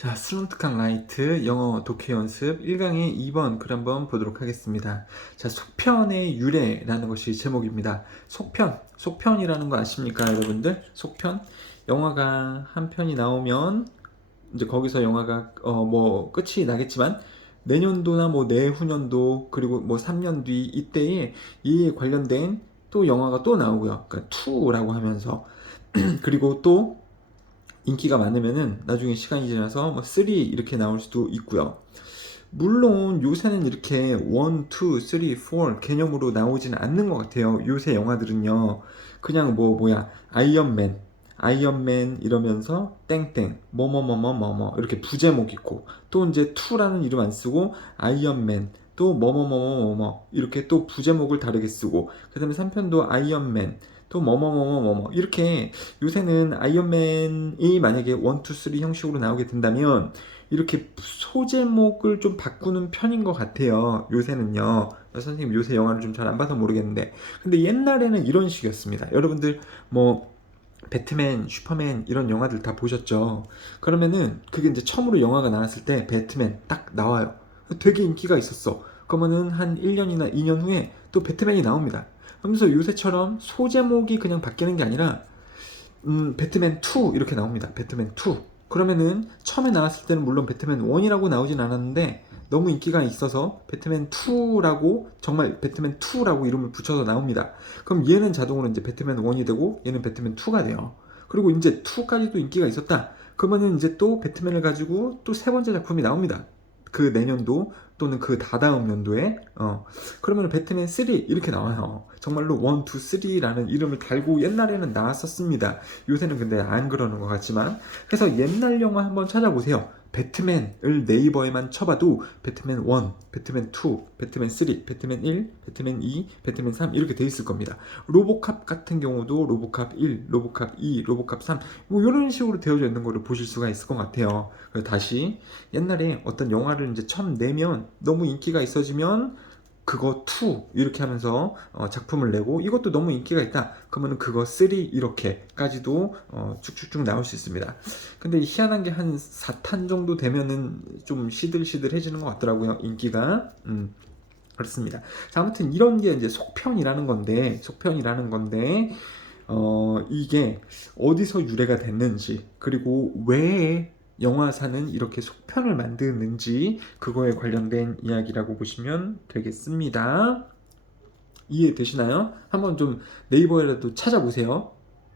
자, 슬럼프강 라이트 영어 독해 연습 1강의 2번 글 한번 보도록 하겠습니다. 자, 속편의 유래라는 것이 제목입니다. 속편이라는 거 아십니까, 여러분들? 속편? 영화가 한 편이 나오면 이제 거기서 영화가 뭐 끝이 나겠지만 내년도나 뭐 내후년도 그리고 뭐 3년 뒤 이때에 이에 관련된 또 영화가 또 나오고요. 그러니까 2라고 하면서 그리고 또 인기가 많으면은 나중에 시간이 지나서 뭐 3 이렇게 나올 수도 있고요. 물론 요새는 이렇게 1, 2, 3, 4 개념으로 나오지는 않는 것 같아요. 요새 영화들은요. 그냥 아이언맨 이러면서 땡땡 뭐뭐뭐뭐뭐뭐 이렇게 부제목 있고 또 이제 2라는 이름 안 쓰고 아이언맨 또 뭐뭐뭐뭐뭐 이렇게 또 부제목을 다르게 쓰고 그다음에 3편도 아이언맨 또 뭐뭐뭐뭐뭐 이렇게 요새는 아이언맨이 만약에 1, 2, 3 형식으로 나오게 된다면 이렇게 소제목을 좀 바꾸는 편인 것 같아요. 요새는요. 선생님 요새 영화를 좀 잘 안 봐서 모르겠는데 근데 옛날에는 이런 식이었습니다. 여러분들 뭐 배트맨, 슈퍼맨 이런 영화들 다 보셨죠? 그러면은 그게 이제 처음으로 영화가 나왔을 때 배트맨 딱 나와요. 되게 인기가 있었어. 그러면은 한 1년이나 2년 후에 또 배트맨이 나옵니다. 그러면서 요새처럼 소제목이 그냥 바뀌는 게 아니라 배트맨 2 이렇게 나옵니다. 배트맨 2. 그러면은 처음에 나왔을 때는 물론 배트맨 1이라고 나오진 않았는데 너무 인기가 있어서 배트맨 2라고 정말 배트맨 2라고 이름을 붙여서 나옵니다. 그럼 얘는 자동으로 이제 배트맨 1이 되고 얘는 배트맨 2가 돼요. 그리고 이제 2까지도 인기가 있었다. 그러면은 이제 또 배트맨을 가지고 또 세 번째 작품이 나옵니다. 그 내년도 또는 그 다다음 연도에 그러면 배트맨 3 이렇게 나와요. 정말로 1, 2, 3라는 이름을 달고 옛날에는 나왔었습니다. 요새는 근데 안 그러는 것 같지만 그래서 옛날 영화 한번 찾아보세요. 배트맨을 네이버에만 쳐봐도 배트맨 1, 배트맨 2, 배트맨 3, 배트맨 1, 배트맨 2, 배트맨 3 이렇게 돼 있을 겁니다. 로보캅 같은 경우도 로보캅 1, 로보캅 2, 로보캅 3 뭐 이런 식으로 되어져 있는 거를 보실 수가 있을 것 같아요. 그래서 다시 옛날에 어떤 영화를 이제 처음 내면 너무 인기가 있어지면 그거 2 이렇게 하면서 작품을 내고 이것도 너무 인기가 있다 그러면 그거 3 이렇게까지도 쭉쭉쭉 나올 수 있습니다. 근데 희한한 게 한 4탄 정도 되면은 좀 시들시들해지는 것 같더라고요, 인기가. 그렇습니다. 자, 아무튼 이런 게 이제 속편이라는 건데 이게 어디서 유래가 됐는지 그리고 왜 영화사는 이렇게 속편을 만드는지 그거에 관련된 이야기라고 보시면 되겠습니다. 이해되시나요? 한번 좀 네이버에라도 찾아보세요.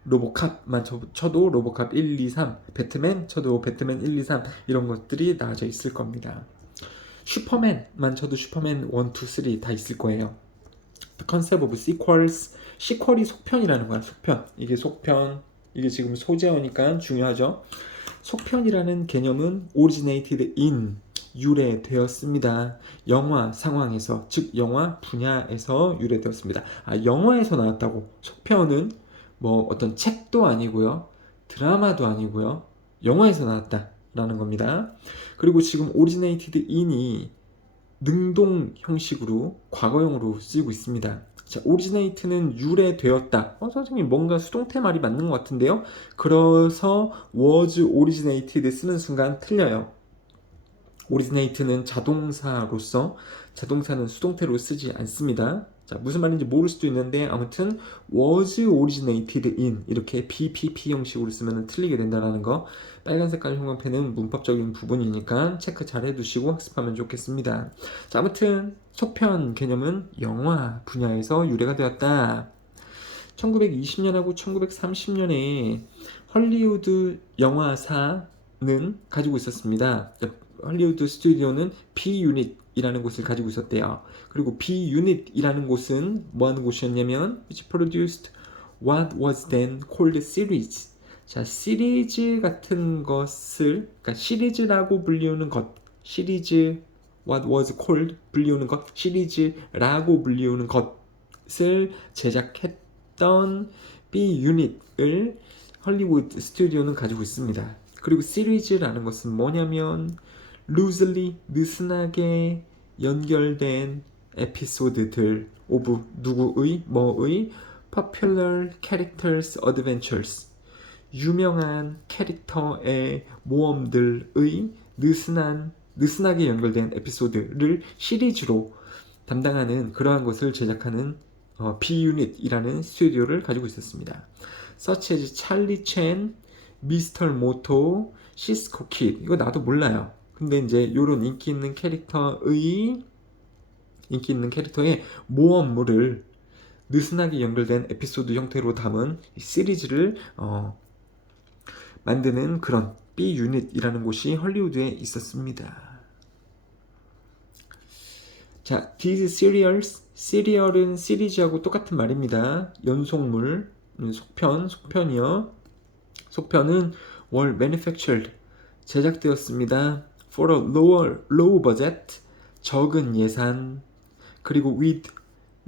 로보캅만 쳐도 로보캅 1, 2, 3, 배트맨 쳐도 배트맨 1, 2, 3 이런 것들이 나와져 있을 겁니다. 슈퍼맨만 쳐도 슈퍼맨 1, 2, 3 다 있을 거예요. The concept of sequels. 시퀄이 속편이라는 거야. 속편. 이게 속편. 이게 지금 소재어니까 중요하죠. 속편이라는 개념은 originated in 유래되었습니다. 영화 상황에서 즉 영화 분야에서 유래되었습니다. 영화에서 나왔다고. 속편은 뭐 어떤 책도 아니고요. 드라마도 아니고요. 영화에서 나왔다라는 겁니다. 그리고 지금 originated in이 능동 형식으로 과거형으로 쓰이고 있습니다. 자, originate는 유래되었다. 선생님 뭔가 수동태 말이 맞는 것 같은데요. 그래서 was originated 쓰는 순간 틀려요. originate는 자동사는 수동태로 쓰지 않습니다. 자, 무슨 말인지 모를 수도 있는데 아무튼 was originated in 이렇게 BPP 형식으로 쓰면 틀리게 된다는 거. 빨간 색깔 형광펜은 문법적인 부분이니까 체크 잘 해두시고 학습하면 좋겠습니다. 자, 아무튼 속편 개념은 영화 분야에서 유래가 되었다. 1920년하고 1930년에 헐리우드 영화사는 가지고 있었습니다. 헐리우드 스튜디오는 B 유닛이라는 곳을 가지고 있었대요. 그리고 B 유닛이라는 곳은 뭐 하는 곳이었냐면 which produced what was then called series. 자, 시리즈 같은 것을 그러니까 시리즈라고 불리우는 것, 시리즈 what was called 불리우는 것, 시리즈라고 불리우는 것을 제작했던 B 유닛을 헐리우드 스튜디오는 가지고 있습니다. 그리고 시리즈라는 것은 뭐냐면 loosely 느슨하게 연결된 에피소드들 오브 누구의 뭐의 popular characters adventures 유명한 캐릭터의 모험들의 느슨하게 연결된 에피소드를 시리즈로 담당하는 그러한 것을 제작하는 B유닛이라는 스튜디오를 가지고 있었습니다. Such as 찰리 첸, 미스터 모토, 시스코 킷. 이거 나도 몰라요. 근데 이제 요런 인기 있는 캐릭터의 모험물을 느슨하게 연결된 에피소드 형태로 담은 시리즈를 만드는 그런 B유닛이라는 곳이 헐리우드에 있었습니다. 자, these serial은 시리즈하고 똑같은 말입니다. 연속물, 속편이요. 속편은 were manufactured, 제작되었습니다. for a low budget, 적은 예산, 그리고 with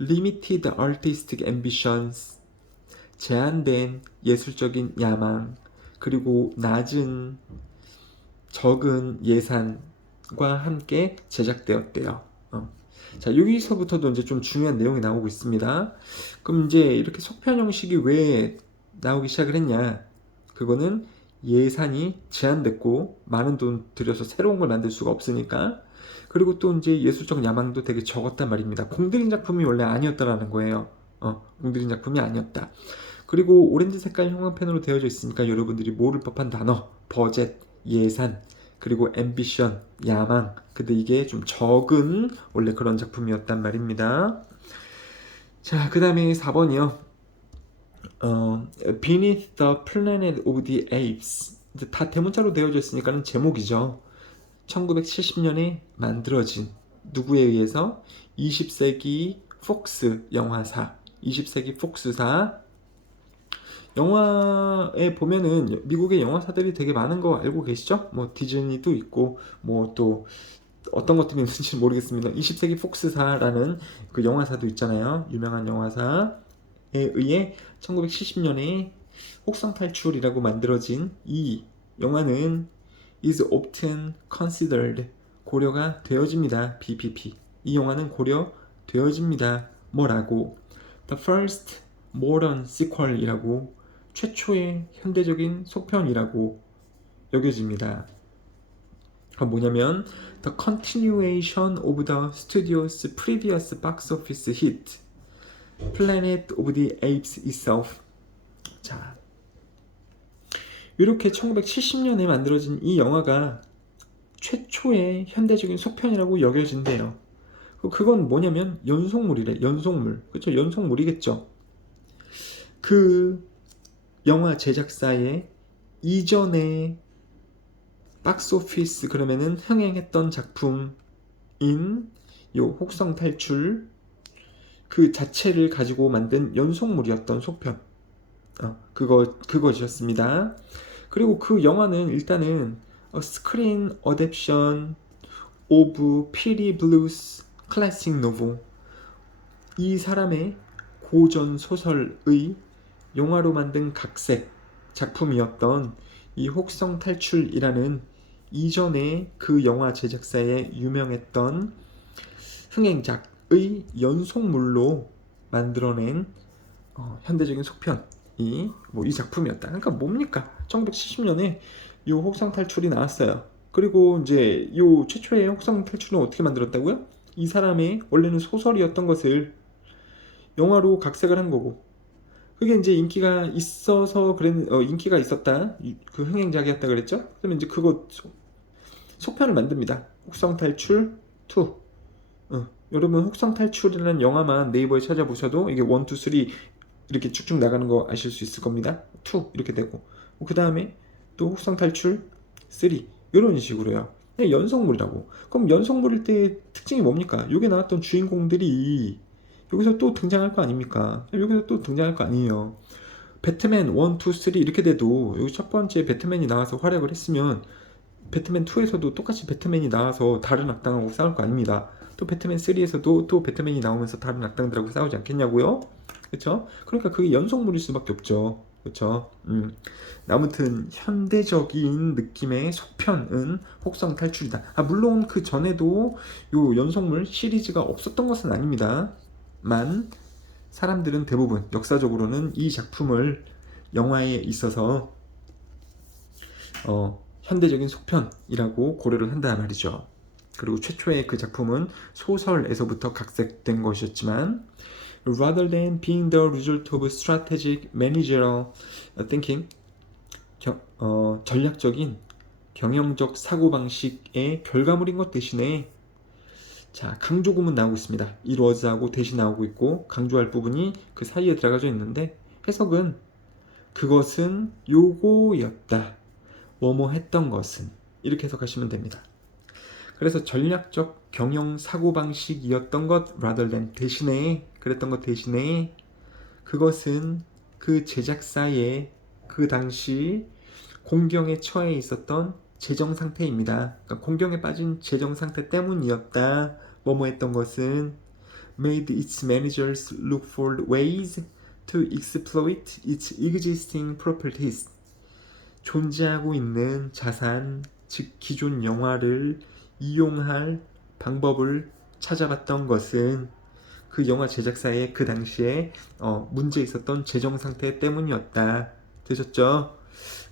limited artistic ambitions, 제한된 예술적인 야망, 그리고 적은 예산과 함께 제작되었대요. 자, 여기서부터도 이제 좀 중요한 내용이 나오고 있습니다. 그럼 이제 이렇게 속편 형식이 왜 나오기 시작을 했냐? 그거는 예산이 제한됐고 많은 돈 들여서 새로운 걸 만들 수가 없으니까, 그리고 또 이제 예술적 야망도 되게 적었단 말입니다. 공들인 작품이 원래 아니었다라는 거예요. 공들인 작품이 아니었다. 그리고 오렌지 색깔 형광펜으로 되어져 있으니까 여러분들이 모를 법한 단어, 버젯, 예산, 그리고 앰비션, 야망. 근데 이게 좀 적은 원래 그런 작품이었단 말입니다. 자, 그 다음에 4번이요. Beneath the Planet of the Apes. 이제 다 대문자로 되어져 있으니까는 제목이죠. 1970년에 만들어진, 누구에 의해서? 20세기 폭스 영화사, 20세기 폭스사. 영화에 보면은 미국의 영화사들이 되게 많은 거 알고 계시죠? 뭐 디즈니도 있고 뭐 또 어떤 것들이 있는지 모르겠습니다. 20세기 폭스사라는 그 영화사도 있잖아요. 유명한 영화사에 의해 1970년에 혹성 탈출이라고 만들어진 이 영화는 is often considered, 고려가 되어집니다. BPP. 이 영화는 고려되어집니다. 뭐라고? The first modern sequel이라고, 최초의 현대적인 속편이라고 여겨집니다. 그럼 뭐냐면 The continuation of the studio's previous box office hit, Planet of the Apes itself. 자, 이렇게 1970년에 만들어진 이 영화가 최초의 현대적인 속편이라고 여겨진대요. 그건 뭐냐면 연속물이래. 연속물. 그렇죠? 연속물이겠죠. 그 영화 제작사의 이전에 박스오피스 그러면은 흥행했던 작품인 요 혹성 탈출 그 자체를 가지고 만든 연속물이었던 속편. 그것이었습니다. 그리고 그 영화는 일단은 스크린 어댑션 오브 피리 블루스 클래식 노블, 이 사람의 고전 소설의 영화로 만든 각색 작품이었던 이 혹성 탈출이라는 이전에 그 영화 제작사에 유명했던 흥행작의 연속물로 만들어낸 현대적인 속편이 이 작품이었다. 그러니까 뭡니까? 1970년에 이 혹성 탈출이 나왔어요. 그리고 이제 이 최초의 혹성 탈출은 어떻게 만들었다고요? 이 사람의 원래는 소설이었던 것을 영화로 각색을 한 거고, 그게 이제 인기가 있어서 인기가 있었다, 그 흥행작이었다 그랬죠? 그러면 이제 그거 속편을 만듭니다. 혹성 탈출 2. 여러분 혹성 탈출이라는 영화만 네이버에 찾아보셔도 이게 1, 2, 3 이렇게 쭉쭉 나가는 거 아실 수 있을 겁니다. 2 이렇게 되고, 그 다음에 또 혹성 탈출 3 이런 식으로요. 연속물이라고. 그럼 연속물일 때 특징이 뭡니까? 여기 나왔던 주인공들이 여기서 또 등장할 거 아닙니까? 여기서 또 등장할 거 아니에요. 배트맨 1, 2, 3 이렇게 돼도 여기 첫 번째 배트맨이 나와서 활약을 했으면 배트맨 2에서도 똑같이 배트맨이 나와서 다른 악당하고 싸울 거 아닙니다. 또 배트맨 3에서도 또 배트맨이 나오면서 다른 악당들하고 싸우지 않겠냐고요? 그렇죠? 그러니까 그게 연속물일 수밖에 없죠. 그렇죠? 아무튼 현대적인 느낌의 속편은 혹성 탈출이다. 물론 그 전에도 요 연속물 시리즈가 없었던 것은 아닙니다. 만 사람들은 대부분 역사적으로는 이 작품을 영화에 있어서 현대적인 속편이라고 고려를 한다 말이죠. 그리고 최초의 그 작품은 소설에서부터 각색된 것이었지만 rather than being the result of strategic managerial thinking, 전략적인 경영적 사고방식의 결과물인 것 대신에 자, 강조구문 나오고 있습니다. 이 was하고 대신 나오고 있고 강조할 부분이 그 사이에 들어가져 있는데 해석은 그것은 요거였다. 뭐뭐 했던 것은 이렇게 해석하시면 됩니다. 그래서 전략적 경영 사고방식이었던 것 rather than 대신에 그랬던 것 대신에 그것은 그 제작사의 그 당시 공경에 처해 있었던 재정 상태입니다. 그러니까 공경에 빠진 재정 상태 때문이었다. 뭐뭐 했던 것은 made its managers look for ways to exploit its existing properties. 존재하고 있는 자산, 즉 기존 영화를 이용할 방법을 찾아봤던 것은 그 영화 제작사의 그 당시에 문제 있었던 재정 상태 때문이었다. 되셨죠?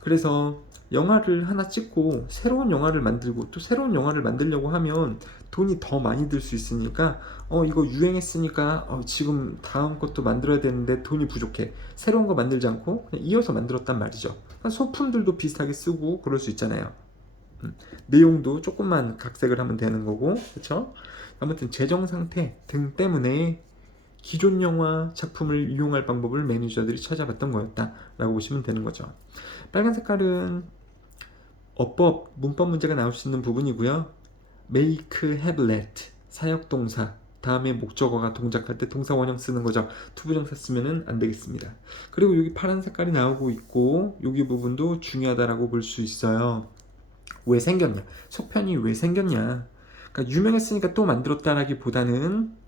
그래서 영화를 하나 찍고 새로운 영화를 만들고 또 새로운 영화를 만들려고 하면 돈이 더 많이 들 수 있으니까 이거 유행했으니까 지금 다음 것도 만들어야 되는데 돈이 부족해. 새로운 거 만들지 않고 그냥 이어서 만들었단 말이죠. 소품들도 비슷하게 쓰고 그럴 수 있잖아요. 내용도 조금만 각색을 하면 되는 거고, 그렇죠? 아무튼 재정 상태 등 때문에 기존 영화 작품을 이용할 방법을 매니저들이 찾아봤던 거였다라고 보시면 되는 거죠. 빨간 색깔은 어법, 문법 문제가 나올 수 있는 부분이고요. make, have, let 사역동사 다음에 목적어가 동작할 때 동사 원형 쓰는 거죠. 투부정사 쓰면은 안 되겠습니다. 그리고 여기 파란 색깔이 나오고 있고 여기 부분도 중요하다라고 볼 수 있어요. 왜 생겼냐? 속편이 왜 생겼냐? 그러니까 유명했으니까 또 만들었다라기보다는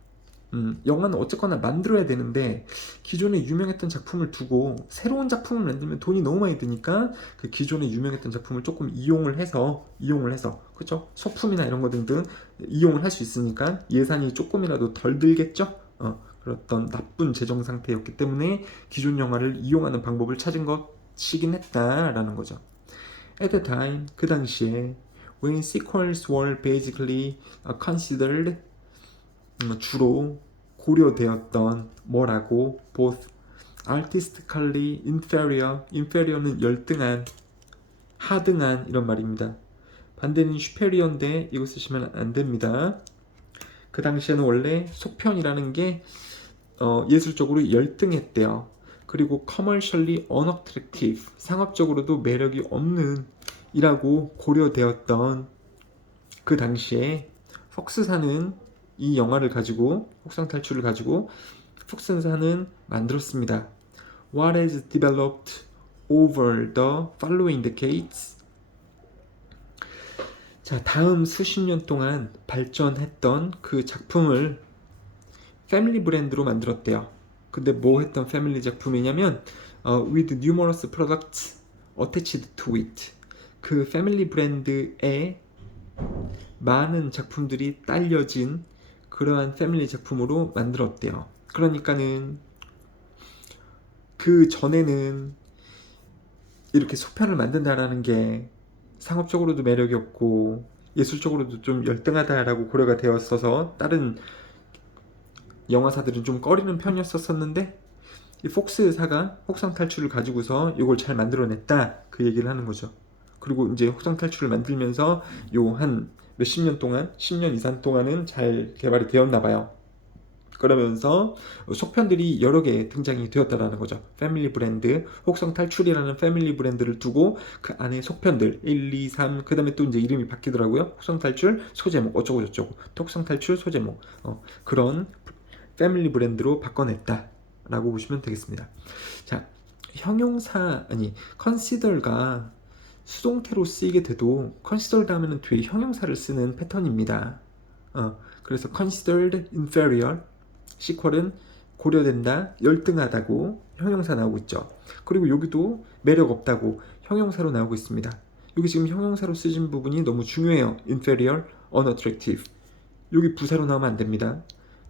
영화는 어쨌거나 만들어야 되는데 기존에 유명했던 작품을 두고 새로운 작품을 만들면 돈이 너무 많이 드니까 그 기존에 유명했던 작품을 조금 이용을 해서 그렇죠? 소품이나 이런 거 등등 이용을 할 수 있으니까 예산이 조금이라도 덜 들겠죠? 그랬던 나쁜 재정 상태였기 때문에 기존 영화를 이용하는 방법을 찾은 것이긴 했다라는 거죠. At the time, 그 당시에 when sequels were basically considered 주로 고려되었던 뭐라고 both artistically inferior는 열등한, 하등한 이런 말입니다. 반대는 superior인데 이거 쓰시면 안 됩니다. 그 당시에는 원래 속편이라는 게 예술적으로 열등했대요. 그리고 commercially unattractive, 상업적으로도 매력이 없는 이라고 고려되었던 그 당시에 폭스사는 이 영화를 가지고 혹상탈출을 가지고 폭스사는 만들었습니다. What has developed over the following decades? 자, 다음 수십 년 동안 발전했던 그 작품을 패밀리 브랜드로 만들었대요. 근데 뭐 했던 패밀리 작품이냐면 with numerous products attached to it. 그 패밀리 브랜드에 많은 작품들이 딸려진 그러한 패밀리 작품으로 만들었대요. 그러니까는 그 전에는 이렇게 소편을 만든다라는 게 상업적으로도 매력이 없고 예술적으로도 좀 열등하다라고 고려가 되었어서 다른 영화사들은 좀 꺼리는 편이었었는데 이 폭스사가 혹상탈출을 가지고서 이걸 잘 만들어냈다 그 얘기를 하는 거죠. 그리고 이제 혹상탈출을 만들면서 요 한 몇십 년 동안 10년 이상 동안은 잘 개발이 되었나 봐요. 그러면서 속편들이 여러 개 등장이 되었다라는 거죠. 패밀리 브랜드, 혹성탈출이라는 패밀리 브랜드를 두고 그 안에 속편들 1, 2, 3, 그 다음에 또 이제 이름이 바뀌더라고요. 혹성탈출, 소제목 어쩌고 저쩌고, 혹성탈출, 소제목 그런 패밀리 브랜드로 바꿔냈다라고 보시면 되겠습니다. 자, 형용사 consider가 수동태로 쓰이게 돼도 consider 다음에는 뒤에 형용사를 쓰는 패턴입니다. 그래서 considered inferior, 시퀄은 고려된다, 열등하다고 형용사 나오고 있죠. 그리고 여기도 매력 없다고 형용사로 나오고 있습니다. 여기 지금 형용사로 쓰신 부분이 너무 중요해요. inferior, unattractive. 여기 부사로 나오면 안 됩니다.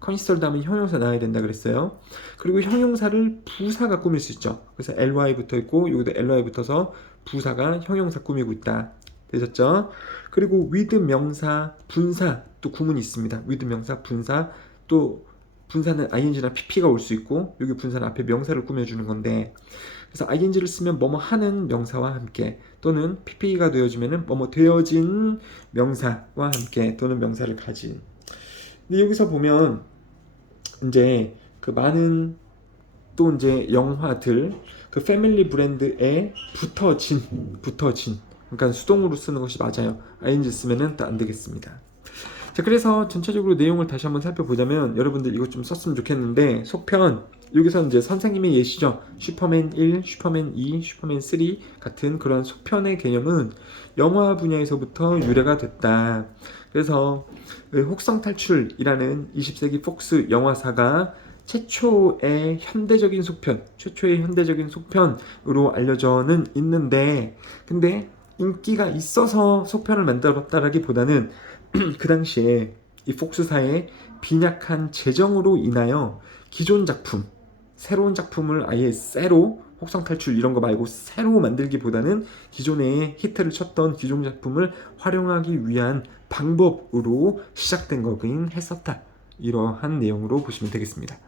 컨시스터 다음에 형용사 나와야 된다 그랬어요. 그리고 형용사를 부사가 꾸밀 수 있죠. 그래서 ly 붙어 있고 여기도 ly 붙어서 부사가 형용사 꾸미고 있다. 되셨죠? 그리고 with 명사, 분사 또 구문이 있습니다. with 명사, 분사 또 분사는 ing나 pp가 올 수 있고 여기 분사는 앞에 명사를 꾸며주는 건데 그래서 ing를 쓰면 뭐뭐 하는 명사와 함께 또는 pp가 되어지면은 뭐뭐 되어진 명사와 함께 또는 명사를 가진. 근데 여기서 보면 이제 그 많은 또 이제 영화들 그 패밀리 브랜드에 붙어진 그러니까 수동으로 쓰는 것이 맞아요. ing 쓰면은 또 안 되겠습니다. 자, 그래서 전체적으로 내용을 다시 한번 살펴보자면 여러분들 이것 좀 썼으면 좋겠는데 속편 여기서 이제 선생님의 예시죠. 슈퍼맨 1, 슈퍼맨 2, 슈퍼맨 3 같은 그런 속편의 개념은 영화 분야에서부터 유래가 됐다. 그래서 혹성 탈출이라는 20세기 폭스 영화사가 최초의 현대적인 속편으로 알려져는 있는데 근데 인기가 있어서 속편을 만들었다라기보다는 그 당시에 이 폭스사의 빈약한 재정으로 인하여 기존 작품, 새로운 작품을 아예 새로 혹성 탈출 이런 거 말고 새로 만들기보다는 기존에 히트를 쳤던 기존 작품을 활용하기 위한 방법으로 시작된 거긴 했었다. 이러한 내용으로 보시면 되겠습니다.